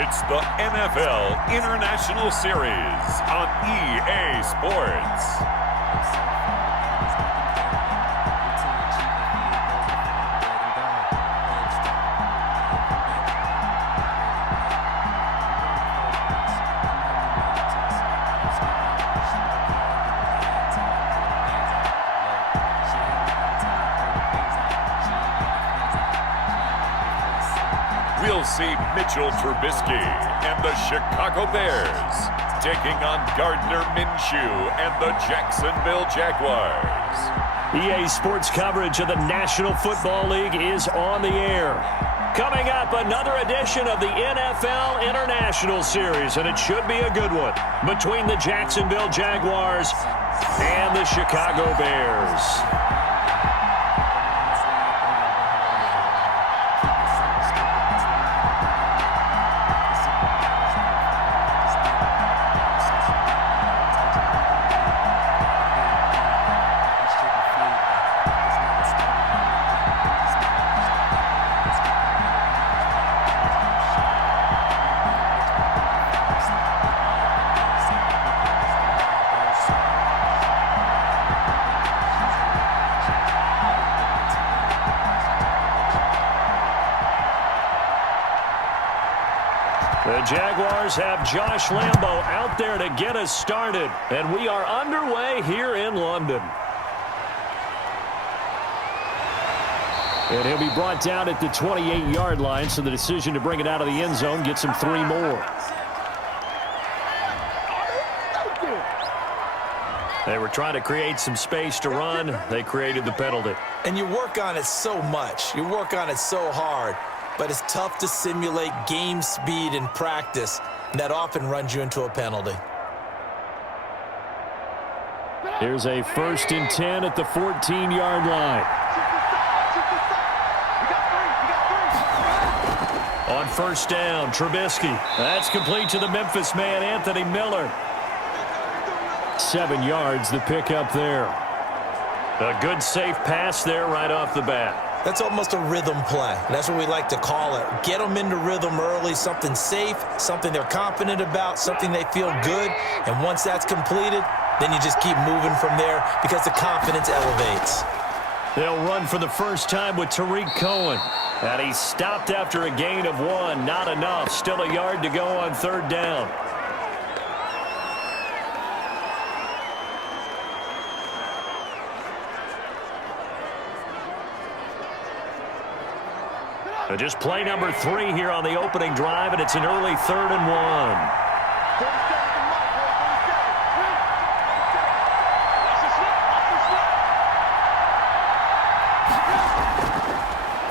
It's the NFL International Series on EA Sports. We'll see Mitchell Trubisky and the Chicago Bears taking on Gardner Minshew and the Jacksonville Jaguars. EA Sports coverage of the National Football League is on the air. Coming up, another edition of the NFL International Series, and it should be a good one, between the Jacksonville Jaguars and the Chicago Bears. The Jaguars have Josh Lambo out there to get us started, and we are underway here in London. And he'll be brought down at the 28-yard line, so the decision to bring it out of the end zone gets him 3 more. They were trying to create some space to run. They created the penalty. And you work on it so much. You work on it so hard. But it's tough to simulate game speed in practice, and that often runs you into a penalty. Here's a 1st and 10 at the 14-yard line. On 1st down, Trubisky. That's complete to the Memphis man, Anthony Miller. 7 yards, the pickup there. A good, safe pass there right off the bat. That's almost a rhythm play. That's what we like to call it. Get them into rhythm early, something safe, something they're confident about, something they feel good. And once that's completed, then you just keep moving from there because the confidence elevates. They'll run for the first time with Tariq Cohen. And he stopped after a gain of 1. Not enough. Still a yard to go on 3rd down. Just play number 3 here on the opening drive, and it's an early 3rd and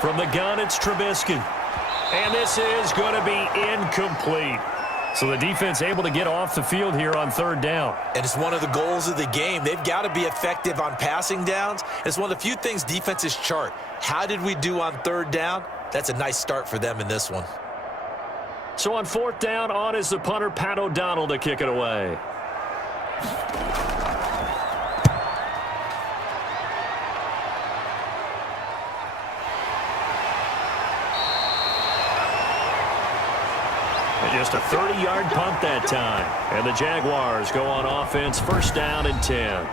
1. From the gun, it's Trubisky. And this is going to be incomplete. So the defense able to get off the field here on 3rd down. And it's one of the goals of the game. They've got to be effective on passing downs. It's one of the few things defenses chart. How did we do on 3rd down? That's a nice start for them in this one. So on 4th down, on is the punter, Pat O'Donnell, to kick it away. And just a 30-yard punt that time. And the Jaguars go on offense, 1st down and 10.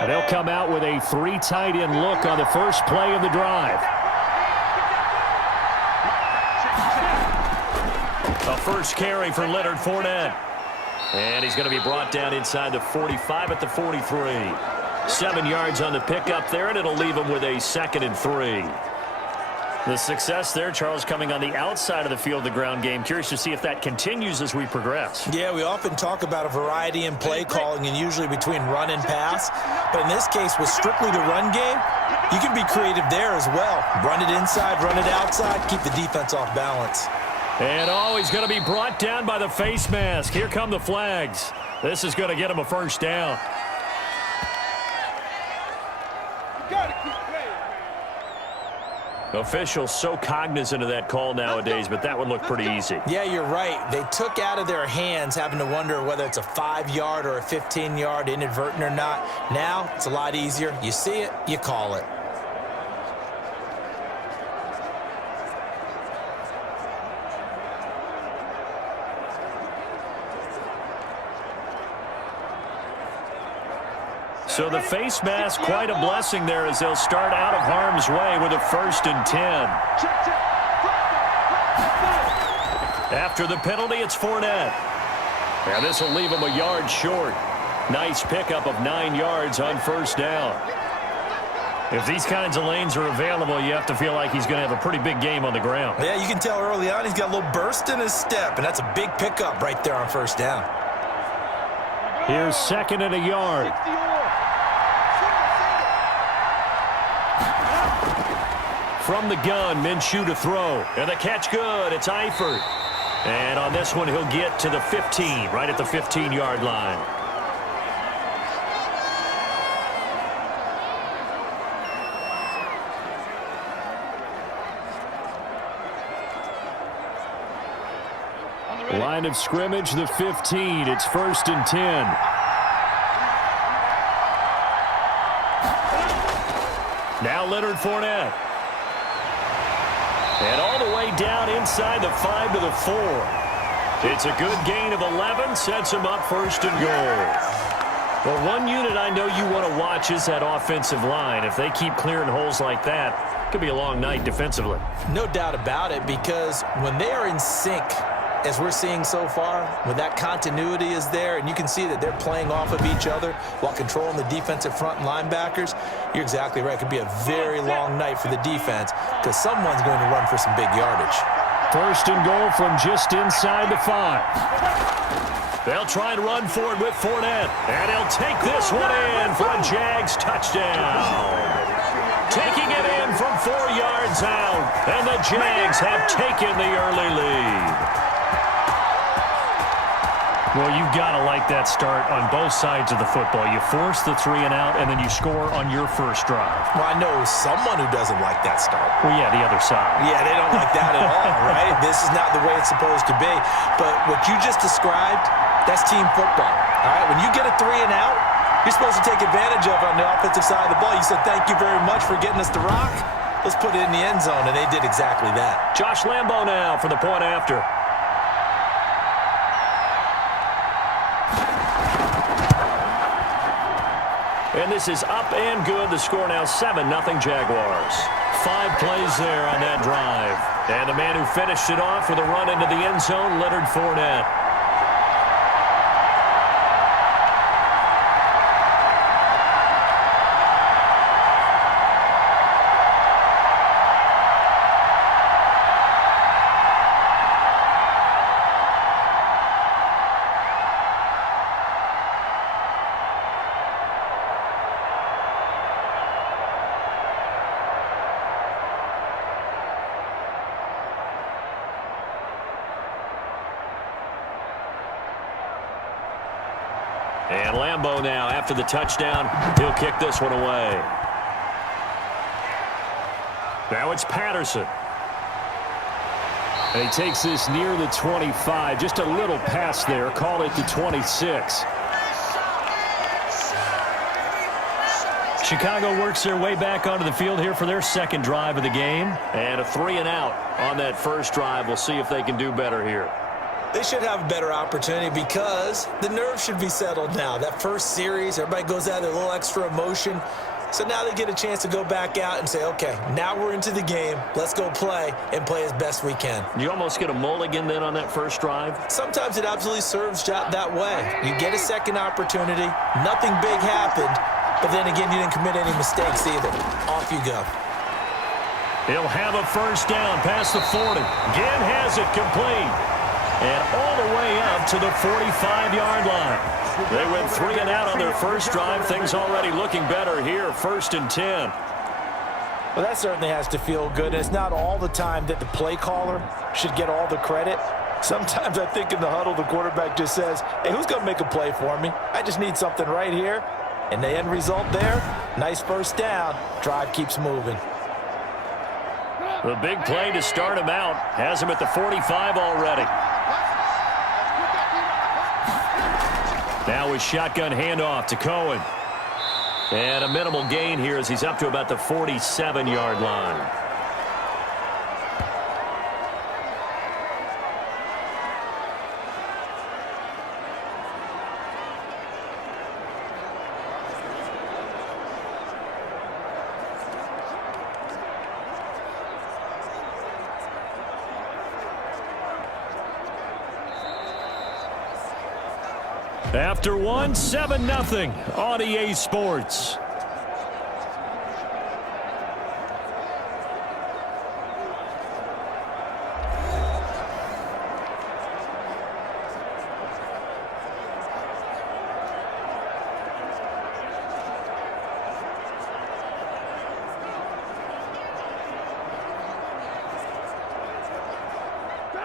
And they'll come out with a 3 tight end look on the first play of the drive. A first carry for Leonard Fournette. And he's going to be brought down inside the 45 at the 43. 7 yards on the pickup there, and it'll leave him with a 2nd and 3. The success there, Charles, coming on the outside of the field, the ground game. Curious to see if that continues as we progress. Yeah, we often talk about a variety in play calling and usually between run and pass. But in this case, with strictly the run game, you can be creative there as well. Run it inside, run it outside, keep the defense off balance. And he's going to be brought down by the face mask. Here come the flags. This is going to get him a first down. Officials so cognizant of that call nowadays, but that one looked pretty easy. Yeah, you're right. They took out of their hands having to wonder whether it's a 5-yard or a 15-yard, inadvertent or not. Now, it's a lot easier. You see it, you call it. So the face mask, quite a blessing there as they'll start out of harm's way with a 1st and 10. After the penalty, it's Fournette. And this will leave him a yard short. Nice pickup of 9 yards on 1st down. If these kinds of lanes are available, you have to feel like he's going to have a pretty big game on the ground. Yeah, you can tell early on he's got a little burst in his step, and that's a big pickup right there on 1st down. Here's 2nd and a yard. From the gun, Minshew to throw. And the catch good. It's Eifert. And on this one, he'll get to the 15, right at the 15-yard line. Line of scrimmage, the 15. It's 1st and 10. Now Leonard Fournette. And all the way down inside the 5 to the 4. It's a good gain of 11, sets him up 1st and goal. Well, one unit I know you want to watch is that offensive line. If they keep clearing holes like that, it could be a long night defensively. No doubt about it, because when they are in sync, as we're seeing so far, when that continuity is there and you can see that they're playing off of each other while controlling the defensive front and linebackers, you're exactly right. It could be a very long night for the defense because someone's going to run for some big yardage. 1st and goal from just inside the 5. They'll try and run forward with Fournette, and he'll take this one in for a Jags touchdown. Taking it in from 4 yards out, and the Jags have taken the early lead. Well, you've got to like that start on both sides of the football. You force the 3 and out, and then you score on your first drive. Well, I know someone who doesn't like that start. Well, yeah, the other side. Yeah, they don't like that at all, right? This is not the way it's supposed to be. But what you just described, that's team football, all right? When you get a 3 and out, you're supposed to take advantage of it on the offensive side of the ball. You said, thank you very much for getting us the rock. Let's put it in the end zone, and they did exactly that. Josh Lambo now for the point after. And this is up and good. The score now 7-0 Jaguars. 5 plays there on that drive. And the man who finished it off with a run into the end zone, Leonard Fournette. And Lambo now, after the touchdown, he'll kick this one away. Now it's Patterson. And he takes this near the 25. Just a little pass there. Call it the 26. Chicago works their way back onto the field here for their second drive of the game. And a 3 and out on that first drive. We'll see if they can do better here. They should have a better opportunity because the nerves should be settled now. That first series, everybody goes out with a little extra emotion. So now they get a chance to go back out and say, okay, now we're into the game. Let's go play and play as best we can. You almost get a mulligan then on that first drive? Sometimes it absolutely serves that way. You get a second opportunity. Nothing big happened. But then again, you didn't commit any mistakes either. Off you go. He'll have a first down past the 40. Again has it complete. And all the way up to the 45-yard line. They went 3 and out on their first drive. Things already looking better here. 1st and 10. Well, that certainly has to feel good. It's not all the time that the play caller should get all the credit. Sometimes I think in the huddle, the quarterback just says, hey, who's going to make a play for me? I just need something right here. And the end result there, nice first down. Drive keeps moving. The big play to start him out. Has him at the 45 already. Now a shotgun handoff to Cohen. And a minimal gain here as he's up to about the 47-yard line. After one, 7-0 on EA Sports.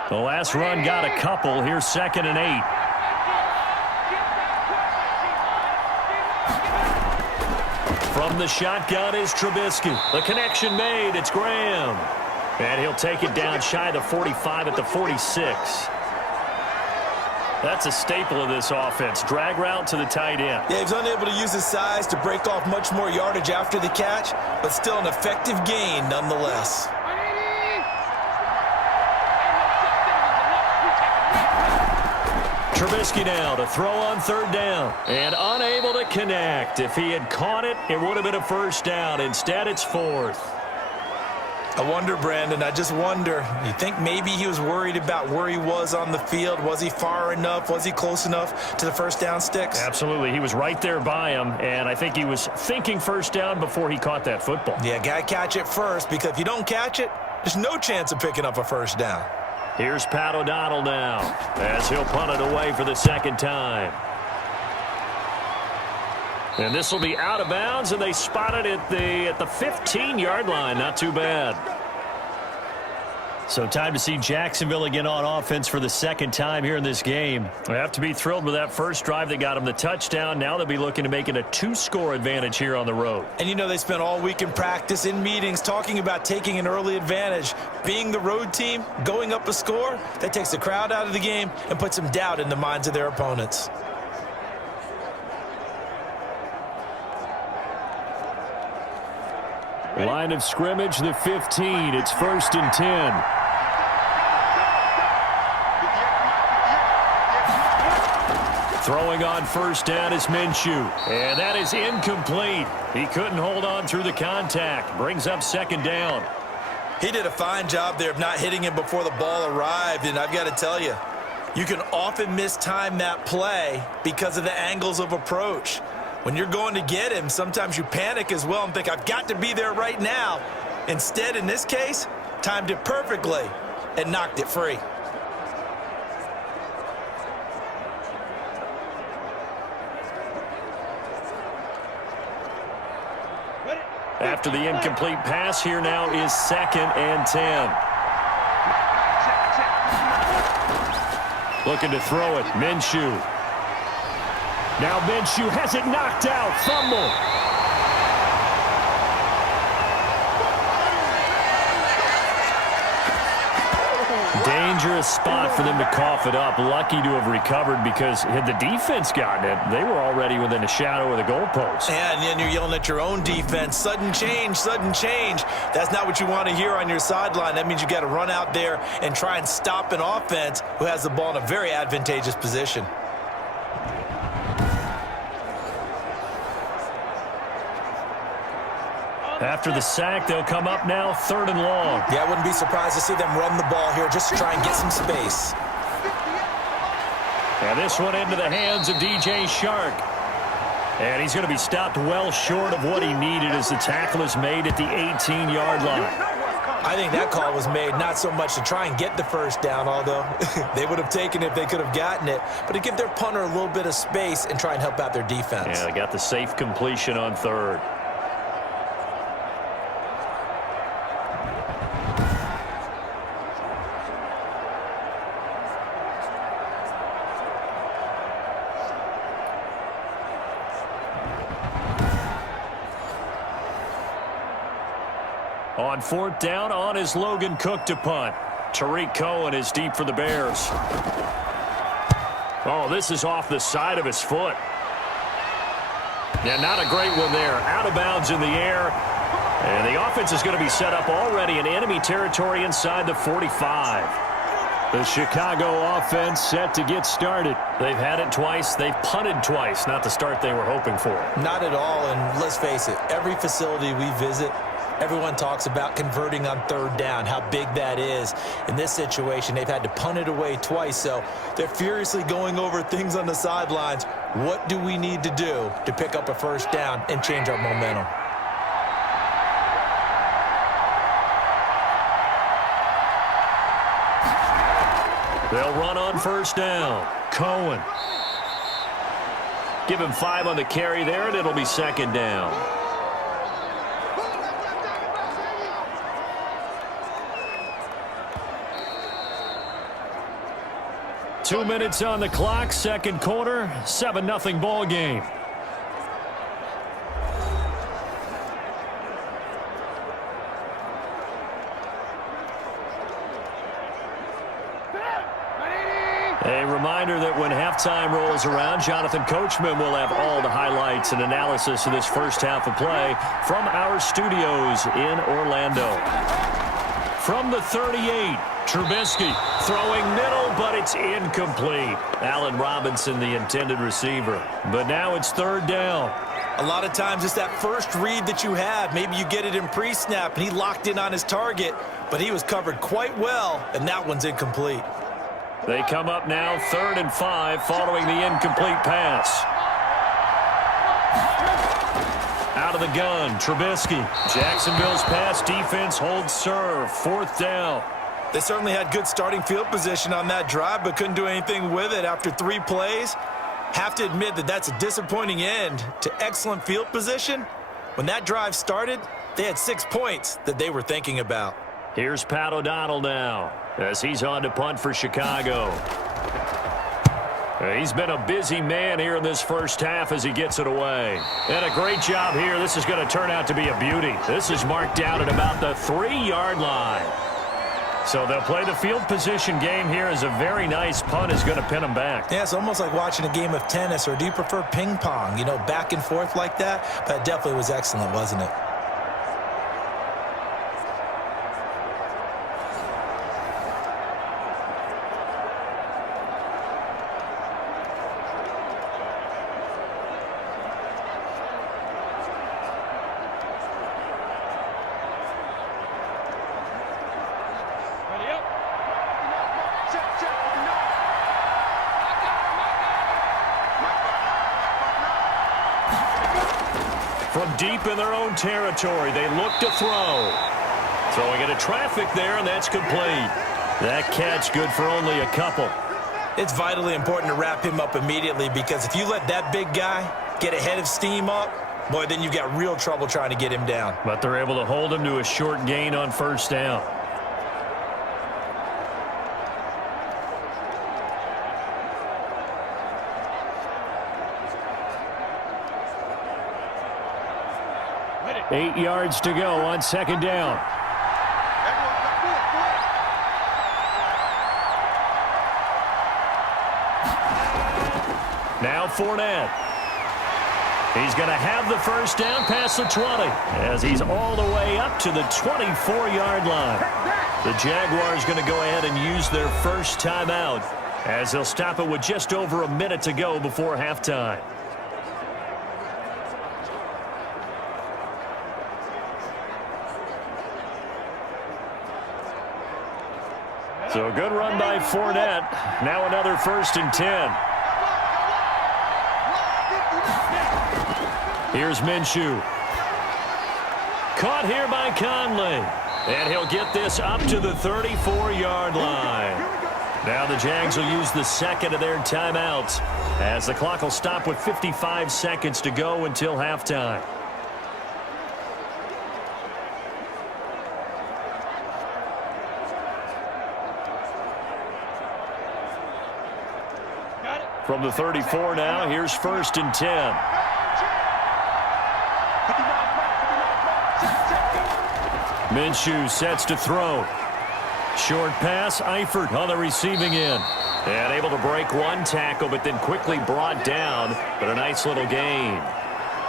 The last run got a couple. Here's 2nd and 8. From the shotgun is Trubisky. The connection made. It's Graham. And he'll take it down shy of the 45 at the 46. That's a staple of this offense. Drag route to the tight end. Yeah, he's unable to use his size to break off much more yardage after the catch, but still an effective gain nonetheless. Trubisky now to throw on 3rd down. And unable to connect. If he had caught it, it would have been a first down. Instead, it's 4th. I wonder, Brandon, I just wonder, you think maybe he was worried about where he was on the field? Was he far enough? Was he close enough to the first down sticks? Absolutely. He was right there by him, and I think he was thinking first down before he caught that football. Yeah, got to catch it first, because if you don't catch it, there's no chance of picking up a first down. Here's Pat O'Donnell now as he'll punt it away for the 2nd time. And this will be out of bounds, and they spot it at the 15-yard line. Not too bad. So time to see Jacksonville again on offense for the 2nd time here in this game. They have to be thrilled with that first drive that got them the touchdown. Now they'll be looking to make it a 2-score advantage here on the road. And you know they spent all week in practice, in meetings, talking about taking an early advantage. Being the road team, going up a score, that takes the crowd out of the game and puts some doubt in the minds of their opponents. Line of scrimmage, the 15. It's 1st and 10. Throwing on first down is Minshew. And that is incomplete. He couldn't hold on through the contact. Brings up 2nd down. He did a fine job there of not hitting him before the ball arrived. And I've got to tell you, you can often mistime that play because of the angles of approach. When you're going to get him, sometimes you panic as well and think, I've got to be there right now. Instead, in this case, timed it perfectly and knocked it free. After the incomplete pass, here now is 2nd and 10. Looking to throw it, Minshew. Now Minshew has it knocked out. Fumble. Dangerous spot for them to cough it up. Lucky to have recovered, because had the defense gotten it, they were already within a shadow of the goalpost. And then you're yelling at your own defense. Sudden change, sudden change. That's not what you want to hear on your sideline. That means you got to run out there and try and stop an offense who has the ball in a very advantageous position. After the sack, they'll come up now 3rd and long. Yeah, I wouldn't be surprised to see them run the ball here just to try and get some space. And this one into the hands of DJ Shark. And he's going to be stopped well short of what he needed as the tackle is made at the 18-yard line. I think that call was made not so much to try and get the first down, although they would have taken it if they could have gotten it, but to give their punter a little bit of space and try and help out their defense. Yeah, they got the safe completion on 3rd. On 4th down, on is Logan Cook to punt. Tariq Cohen is deep for the Bears. Oh, this is off the side of his foot. Yeah, not a great one there. Out of bounds in the air. And the offense is going to be set up already in enemy territory inside the 45. The Chicago offense set to get started. They've had it twice. They've punted twice. Not the start they were hoping for. Not at all, and let's face it, every facility we visit, everyone talks about converting on 3rd down, how big that is. In this situation, they've had to punt it away twice, so they're furiously going over things on the sidelines. What do we need to do to pick up a 1st down and change our momentum? They'll run on 1st down. Cohen. Give him 5 on the carry there, and it'll be 2nd down. Two minutes on the clock, 2nd quarter, 7-0 ball game. A reminder that when halftime rolls around, Jonathan Coachman will have all the highlights and analysis of this first half of play from our studios in Orlando. From the 38, Trubisky throwing middle, but it's incomplete. Allen Robinson, the intended receiver. But now it's 3rd down. A lot of times it's that first read that you have. Maybe you get it in pre-snap, and he locked in on his target, but he was covered quite well, and that one's incomplete. They come up now 3rd and 5 following the incomplete pass. Out of the gun, Trubisky. Jacksonville's pass defense holds serve. 4th down. They certainly had good starting field position on that drive, but couldn't do anything with it after 3 plays. Have to admit that that's a disappointing end to excellent field position. When that drive started, they had 6 points that they were thinking about. Here's Pat O'Donnell now as he's on to punt for Chicago. He's been a busy man here in this first half as he gets it away. And a great job here. This is going to turn out to be a beauty. This is marked down at about the 3-yard line. So they'll play the field position game here as a very nice punt is going to pin them back. Yeah, it's almost like watching a game of tennis, or do you prefer ping pong? You know, back and forth like that? But it definitely was excellent, wasn't it? From deep in their own territory, they look to throw. Throwing into traffic there, and that's complete. That catch good for only a couple. It's vitally important to wrap him up immediately, because if you let that big guy get ahead of steam up, boy, then you've got real trouble trying to get him down. But they're able to hold him to a short gain on 1st down. Eight yards to go on 2nd down. Now Fournette. He's going to have the 1st down past the 20 as he's all the way up to the 24-yard line. The Jaguars going to go ahead and use their first timeout as they'll stop it with just over a minute to go before halftime. So a good run by Fournette. Now another 1st and 10. Here's Minshew. Caught here by Conley. And he'll get this up to the 34-yard line. Now the Jags will use the 2nd of their timeouts as the clock will stop with 55 seconds to go until halftime. From the 34 now, here's 1st and 10. Minshew sets to throw. Short pass, Eifert on the receiving end. And able to break one tackle, but then quickly brought down. But a nice little gain.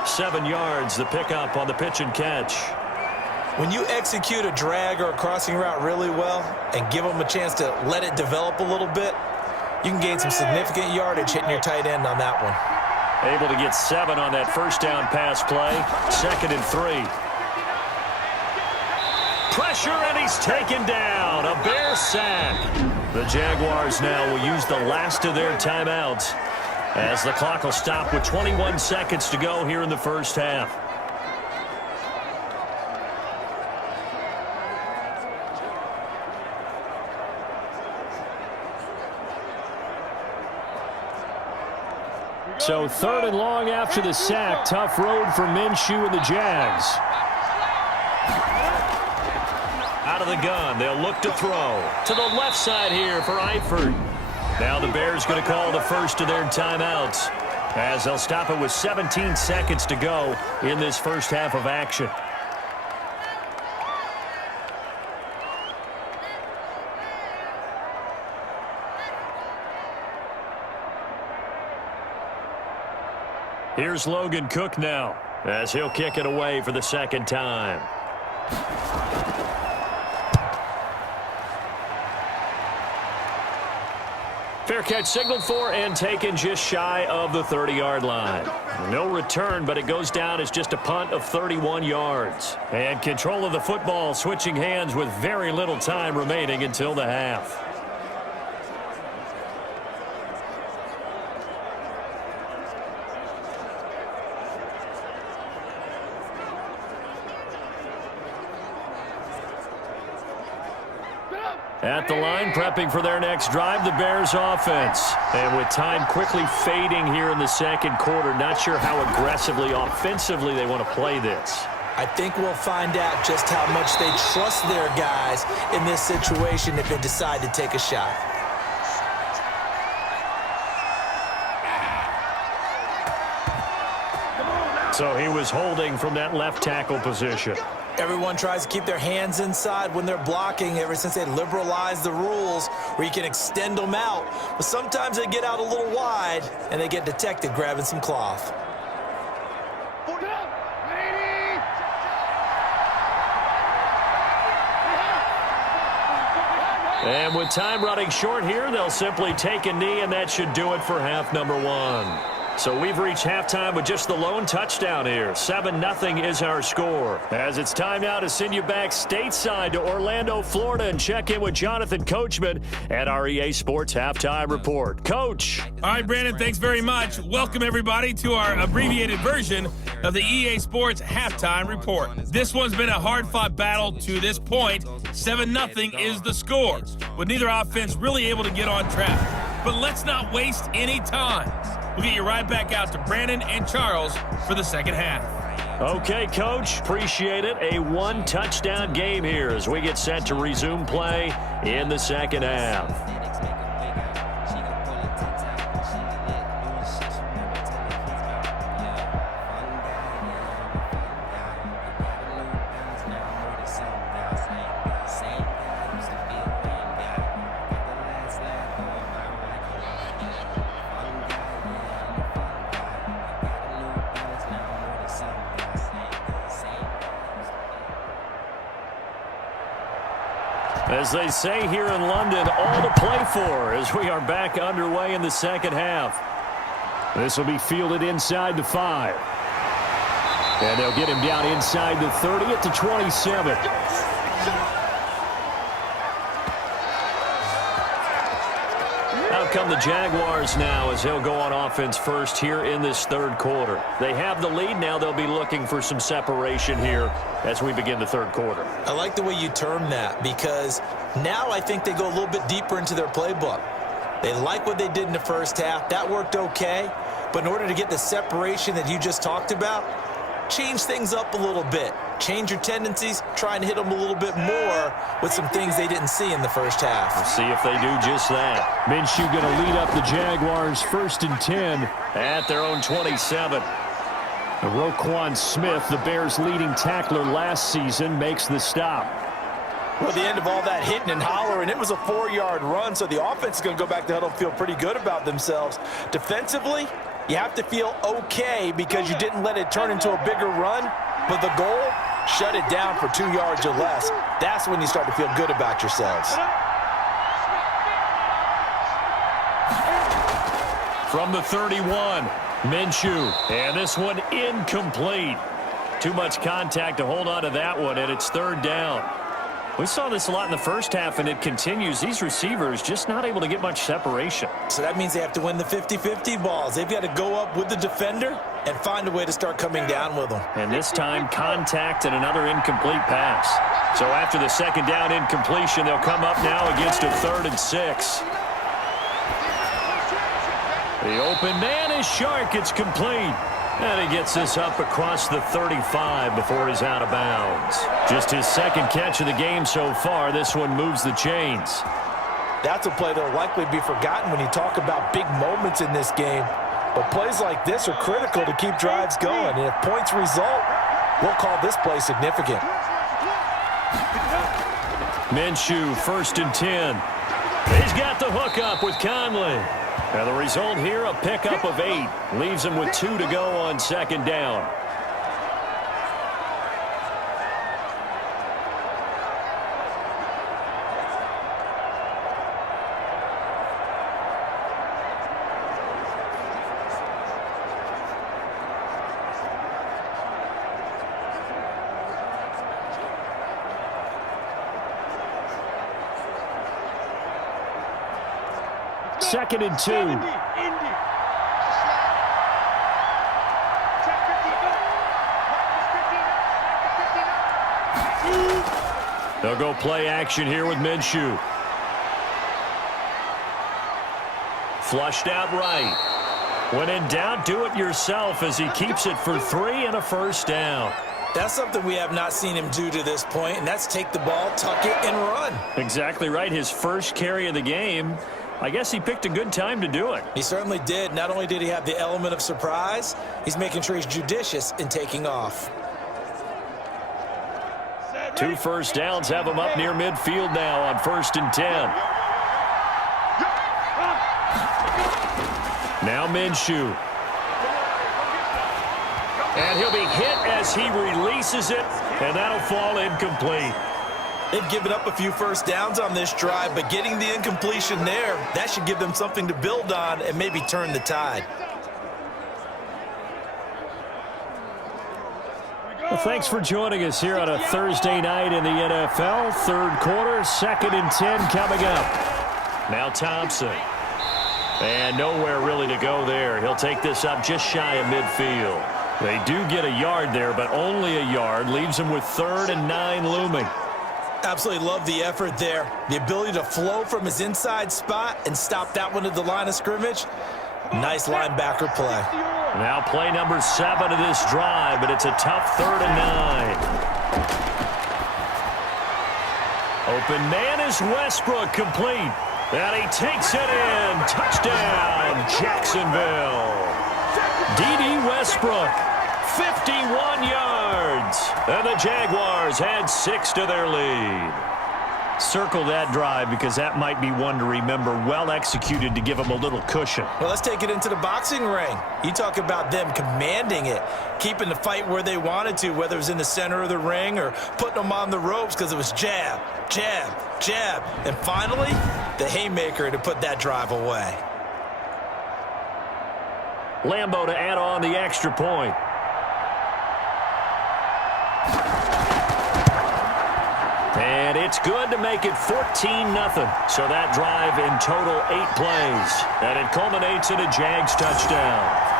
7 yards, the pickup on the pitch and catch. When you execute a drag or a crossing route really well and give them a chance to let it develop a little bit, you can gain some significant yardage hitting your tight end on that one. Able to get 7 on that first down pass play. 2nd and 3. Pressure, and he's taken down. A Bear sack. The Jaguars now will use the last of their timeouts as the clock will stop with 21 seconds to go here in the first half. So 3rd and long after the sack. Tough road for Minshew and the Jags. Out of the gun, they'll look to throw. To the left side here for Eifert. Now the Bears going to call the first of their timeouts as they'll stop it with 17 seconds to go in this first half of action. Here's Logan Cook now as he'll kick it away for the second time. Fair catch signaled for and taken just shy of the 30-yard line. No return, but it goes down as just a punt of 31 yards. And control of the football switching hands with very little time remaining until the half. At the line, prepping for their next drive, the Bears offense. And with time quickly fading here in the second quarter, not sure how aggressively, offensively they want to play this. I think we'll find out just how much they trust their guys in this situation if they decide to take a shot. So he was holding from that left tackle position. Everyone tries to keep their hands inside when they're blocking ever since they liberalized the rules where you can extend them out. But sometimes they get out a little wide and they get detected grabbing some cloth. And with time running short here, they'll simply take a knee, and that should do it for half number 1. So we've reached halftime with just the lone touchdown here. 7-0 is our score. As it's time now to send you back stateside to Orlando, Florida, and check in with Jonathan Coachman at our EA Sports Halftime Report. Coach. All right, Brandon, thanks very much. Welcome, everybody, to our abbreviated version of the EA Sports Halftime Report. This one's been a hard-fought battle to this point. 7-0 is the score, with neither offense really able to get on track. But let's not waste any time. We'll get you right back out to Brandon and Charles for the second half. Okay, Coach. Appreciate it. A 1-touchdown game here as we get set to resume play in the second half. As they say here in London, all to play for as we are back underway in the second half. This will be fielded inside the 5. And they'll get him down inside the 30 at the 27. Out come the Jaguars now as they'll go on offense first here in this third quarter. They have the lead. Now they'll be looking for some separation here as we begin the third quarter. I like the way you term that because now I think they go a little bit deeper into their playbook. They like what they did in the first half. That worked okay. But in order to get the separation that you just talked about, change things up a little bit. Change your tendencies, try and hit them a little bit more with some things they didn't see in the first half. We'll see if they do just that. Minshew going to lead up the Jaguars 1st and 10 at their own 27. Roquan Smith, the Bears' leading tackler last season, makes the stop. Well, at the end of all that hitting and hollering, it was a 4-yard run, so the offense is going to go back to huddle and feel pretty good about themselves. Defensively, you have to feel okay because you didn't let it turn into a bigger run, but the goal, shut it down for 2 yards or less. That's when you start to feel good about yourselves. From the 31, Minshew, and this one incomplete. Too much contact to hold on to that one, and it's 3rd down. We saw this a lot in the first half, and it continues. These receivers just not able to get much separation. So that means they have to win the 50-50 balls. They've got to go up with the defender and find a way to start coming down with them. And this time, contact and another incomplete pass. So after the 2nd down incompletion, they'll come up now against a 3rd and 6. The open man is Shark. It's complete. And he gets this up across the 35 before he's out of bounds. Just his 2nd catch of the game so far. This one moves the chains. That's a play that will likely be forgotten when you talk about big moments in this game. But plays like this are critical to keep drives going. And if points result, we'll call this play significant. Minshew, 1st and 10. He's got the hookup with Conley. Now the result here, a pickup of 8. Leaves him with 2 to go on 2nd down. Second and 2. They'll go play action here with Minshew. Flushed out right. When in doubt, do it yourself as he keeps it for 3 and a 1st down. That's something we have not seen him do to this point, and that's take the ball, tuck it, and run. Exactly right. His first carry of the game. I guess he picked a good time to do it. He certainly did. Not only did he have the element of surprise, he's making sure he's judicious in taking off. 2 1st downs have him up near midfield now on 1st and 10. Now Minshew. And he'll be hit as he releases it, and that'll fall incomplete. They've given up a few 1st downs on this drive, but getting the incompletion there, that should give them something to build on and maybe turn the tide. Well, thanks for joining us here on a Thursday night in the NFL. 3rd quarter, 2nd and 10 coming up. Now Thompson. And nowhere really to go there. He'll take this up just shy of midfield. They do get a yard there, but only a yard. Leaves him with 3rd and 9 looming. Absolutely love the effort there. The ability to flow from his inside spot and stop that one at the line of scrimmage. Nice linebacker play. Now play number 7 of this drive, but it's a tough 3rd and 9. Open man is Westbrook, complete. And he takes it in. Touchdown, Jacksonville. D.D. Westbrook, 51 yards. And the Jaguars had 6 to their lead. Circle that drive because that might be one to remember. Well executed to give them a little cushion. Well, let's take it into the boxing ring. You talk about them commanding it, keeping the fight where they wanted to, whether it was in the center of the ring or putting them on the ropes because it was jab, jab, jab. And finally, the haymaker to put that drive away. Lambeau to add on the extra point. And it's good to make it 14-0. So that drive in total 8 plays. And it culminates in a Jags touchdown.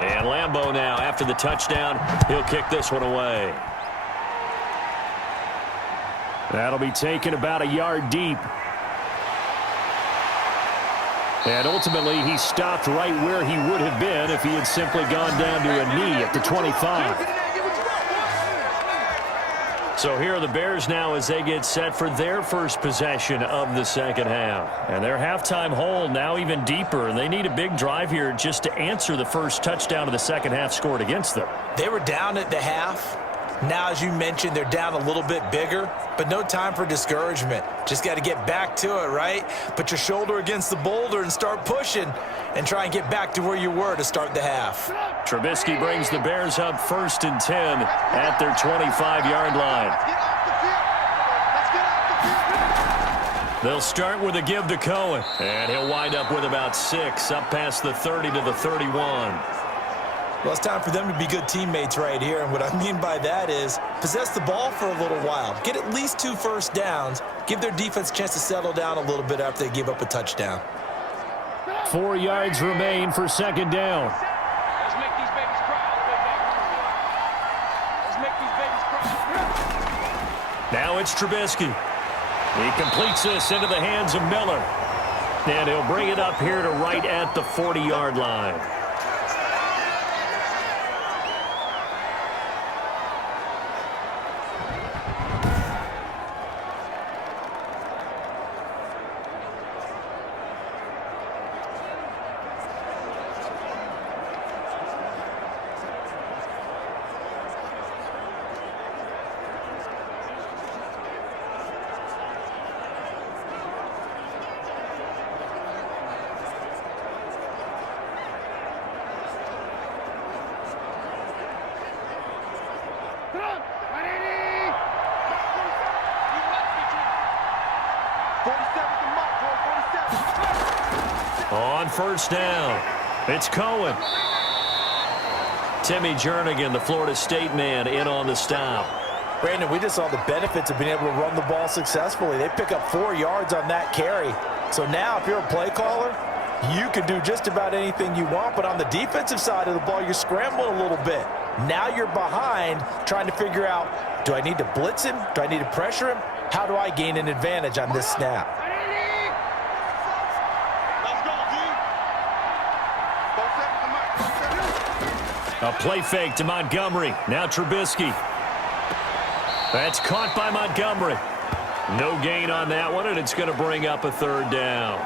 And Lambeau now, after the touchdown, he'll kick this one away. That'll be taken about a yard deep. And ultimately, he stopped right where he would have been if he had simply gone down to a knee at the 25. So here are the Bears now as they get set for their first possession of the second half. And their halftime hole now even deeper, and they need a big drive here just to answer the first touchdown of the second half scored against them. They were down at the half. Now, as you mentioned, they're down a little bit bigger, but no time for discouragement. Just got to get back to it, right? Put your shoulder against the boulder and start pushing and try and get back to where you were to start the half. Trubisky brings the Bears up 1st and 10 at their 25-yard line. They'll start with a give to Cohen, and he'll wind up with about 6 up past the 30 to the 31. Well, it's time for them to be good teammates right here, and what I mean by that is possess the ball for a little while. Get at least 2 first downs. Give their defense a chance to settle down a little bit after they give up a touchdown. 4 yards remain for second down. Let's make these babies cry all the way back. Let's make these babies cry. Now it's Trubisky. He completes this into the hands of Miller. And he'll bring it up here to right at the 40-yard line. On first down, it's Cohen. Timmy Jernigan, the Florida State man, in on the stop. Brandon, we just saw the benefits of being able to run the ball successfully. They pick up 4 yards on that carry. So now, if you're a play caller, you can do just about anything you want. But on the defensive side of the ball, you're scrambling a little bit. Now you're behind, trying to figure out, do I need to blitz him? Do I need to pressure him? How do I gain an advantage on this snap? A play fake to Montgomery. Now Trubisky. That's caught by Montgomery. No gain on that one, and it's going to bring up a third down.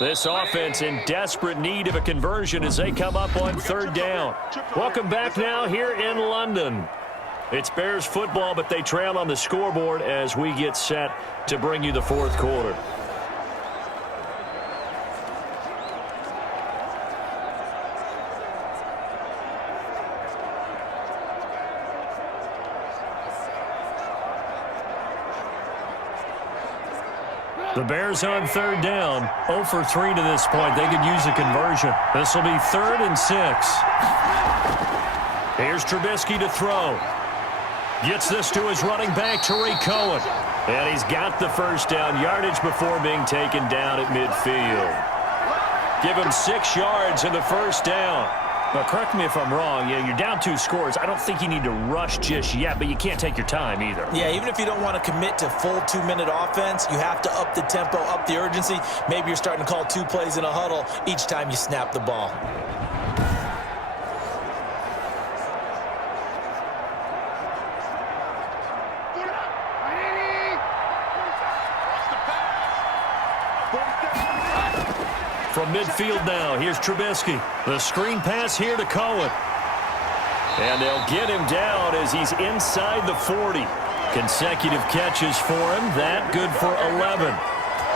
This offense in desperate need of a conversion as they come up on third down. Welcome back now here in London. It's Bears football, but they trail on the scoreboard as we get set to bring you the fourth quarter. The Bears on third down, 0 for 3 to this point. They could use a conversion. This will be 3rd and 6. Here's Trubisky to throw. Gets this to his running back, Tariq Cohen. And he's got the first down yardage before being taken down at midfield. Give him 6 yards in the first down. Now, correct me if I'm wrong. Yeah, you're down 2 scores. I don't think you need to rush just yet, but you can't take your time either. Yeah, even if you don't want to commit to full 2-minute offense, you have to up the tempo, up the urgency. Maybe you're starting to call 2 plays in a huddle each time you snap the ball. From midfield now, here's Trubisky. The screen pass here to Cohen. And they'll get him down as he's inside the 40. Consecutive catches for him. That good for 11.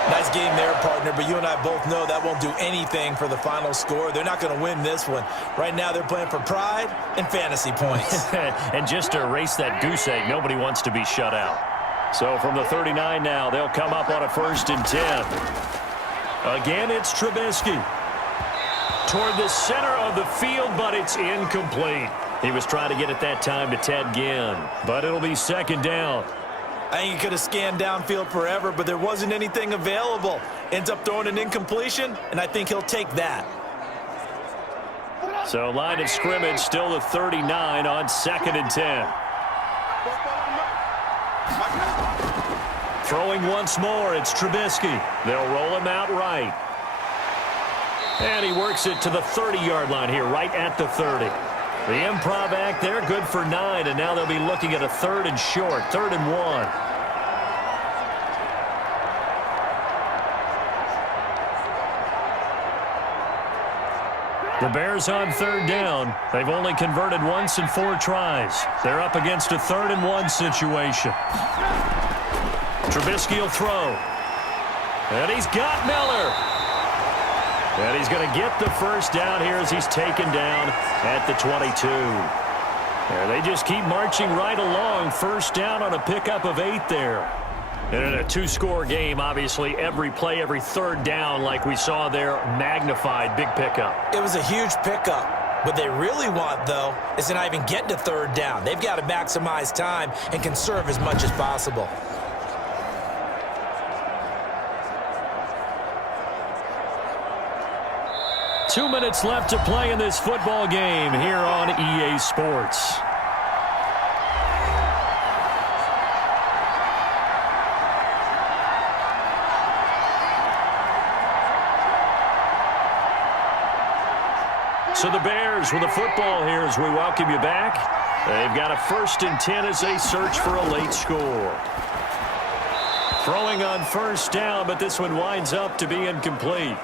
Nice game there, partner, but you and I both know that won't do anything for the final score. They're not going to win this one. Right now they're playing for pride and fantasy points. And just to erase that goose egg, nobody wants to be shut out. So from the 39 now, they'll come up on a 1st and 10. Again, it's Trubisky. Toward the center of the field, but it's incomplete. He was trying to get it that time to Ted Ginn, but it'll be second down. I think he could have scanned downfield forever, but there wasn't anything available. Ends up throwing an incompletion, and I think he'll take that. So line of scrimmage still the 39 on 2nd and 10. Throwing once more, it's Trubisky. They'll roll him out right. And he works it to the 30-yard line here, right at the 30. The improv act there, good for 9, and now they'll be looking at a 3rd and short, 3rd and 1. The Bears on 3rd down. They've only converted once in 4 tries. They're up against a 3rd and 1 situation. Trubisky will throw. And he's got Miller. And he's going to get the first down here as he's taken down at the 22. And they just keep marching right along. First down on a pickup of 8 there. And in a 2-score game, obviously, every play, every 3rd down, like we saw there, magnified, big pickup. It was a huge pickup. What they really want, though, is to not even get to 3rd down. They've got to maximize time and conserve as much as possible. Two minutes left to play in this football game here on EA Sports. So the Bears with the football here as we welcome you back. They've got a 1st and 10 as they search for a late score. Throwing on 1st down, but this one winds up to be incomplete.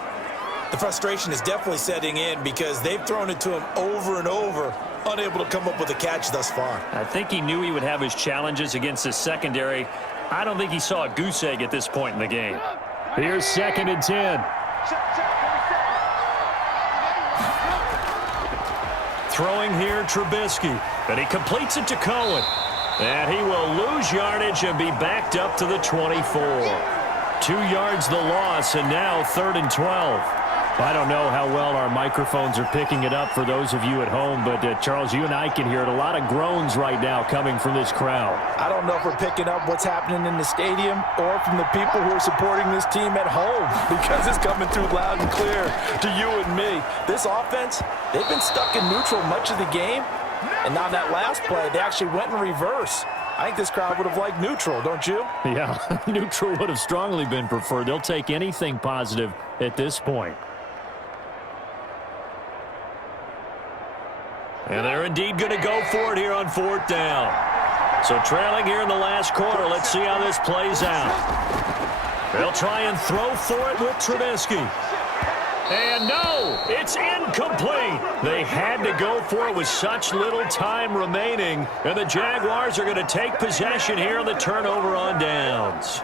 The frustration is definitely setting in because they've thrown it to him over and over, unable to come up with a catch thus far. I think he knew he would have his challenges against his secondary. I don't think he saw a goose egg at this point in the game. Here's 2nd and 10. Throwing here, Trubisky. And he completes it to Cohen. And he will lose yardage and be backed up to the 24. 2 yards the loss, and now 3rd and 12. I don't know how well our microphones are picking it up for those of you at home, but Charles, you and I can hear it. A lot of groans right now coming from this crowd. I don't know if we're picking up what's happening in the stadium or from the people who are supporting this team at home, because it's coming through loud and clear to you and me. This offense, they've been stuck in neutral much of the game, and on that last play, they actually went in reverse. I think this crowd would have liked neutral, don't you? Yeah, neutral would have strongly been preferred. They'll take anything positive at this point. And they're indeed going to go for it here on 4th down. So trailing here in the last quarter, let's see how this plays out. They'll try and throw for it with Trubisky. And no, it's incomplete. They had to go for it with such little time remaining. And the Jaguars are going to take possession here on the turnover on downs.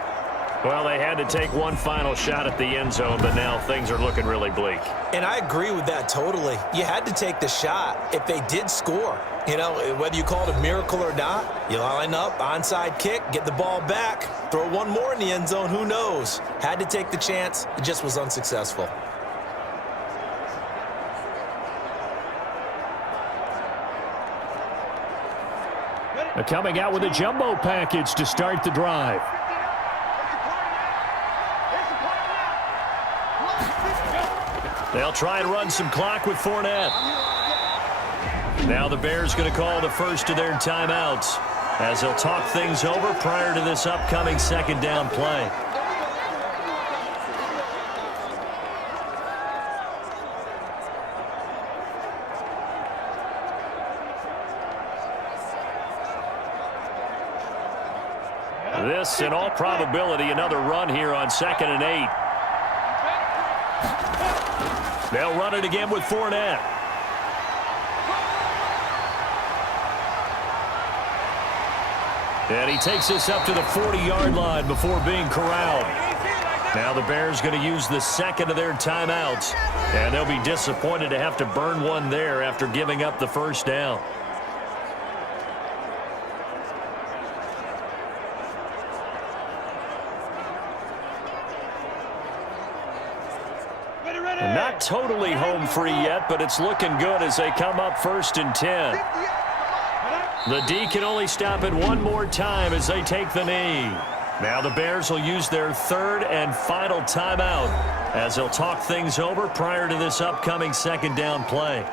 Well, they had to take one final shot at the end zone, but now things are looking really bleak. And I agree with that totally. You had to take the shot if they did score. You know, whether you call it a miracle or not, you line up, onside kick, get the ball back, throw one more in the end zone, who knows? Had to take the chance, it just was unsuccessful. They're coming out with a jumbo package to start the drive. They'll try and run some clock with Fournette. Now the Bears going to call the first of their timeouts as they'll talk things over prior to this upcoming 2nd down play. This, in all probability, another run here on 2nd and 8. They'll run it again with Fournette. And he takes this up to the 40-yard line before being corralled. Now the Bears going to use the 2nd of their timeouts. And they'll be disappointed to have to burn one there after giving up the first down. Not totally home free yet, but it's looking good as they come up 1st and 10. The D can only stop it one more time as they take the knee. Now the Bears will use their third and final timeout as they'll talk things over prior to this upcoming second down play.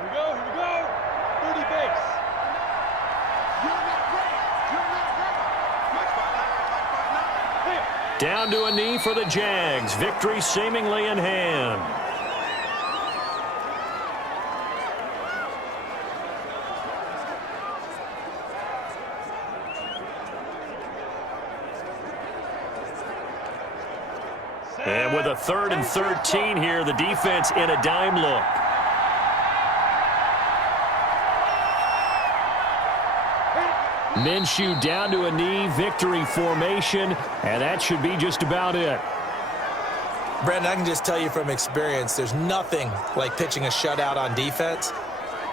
Here we go. 30 base. You're not ready. Down to a knee for the Jags. Victory seemingly in hand. And with a 3rd and 13 here, the defense in a dime look. Minshew down to a knee, victory formation, and that should be just about it. Brandon, I can just tell you from experience, there's nothing like pitching a shutout on defense,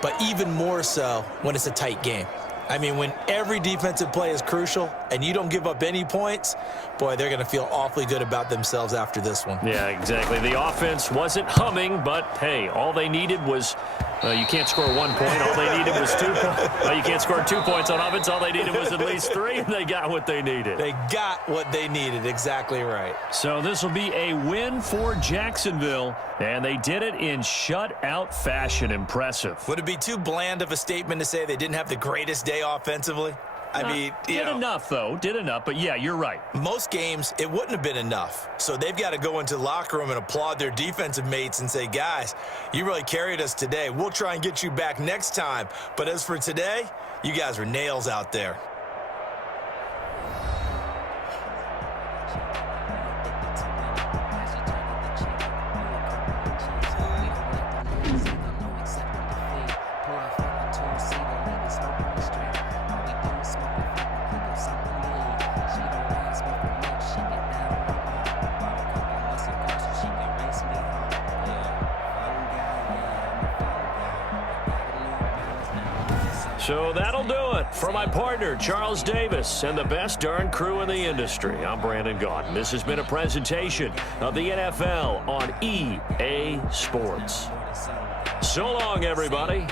but even more so when it's a tight game. I mean, when every defensive play is crucial and you don't give up any points, boy, they're going to feel awfully good about themselves after this one. Yeah, exactly. The offense wasn't humming, but, hey, all they needed was you can't score 1 point. All they needed was 2 points. You can't score 2 points on offense. All they needed was at least 3, and they got what they needed. They got what they needed. Exactly right. So this will be a win for Jacksonville, and they did it in shutout fashion. Impressive. Would it be too bland of a statement to say they didn't have the greatest day offensively? I mean, did enough, though. Did enough. But, yeah, you're right. Most games, it wouldn't have been enough. So they've got to go into the locker room and applaud their defensive mates and say, guys, you really carried us today. We'll try and get you back next time. But as for today, you guys were nails out there. So that'll do it. For my partner, Charles Davis, and the best darn crew in the industry, I'm Brandon Gaudin. This has been a presentation of the NFL on EA Sports. So long, everybody.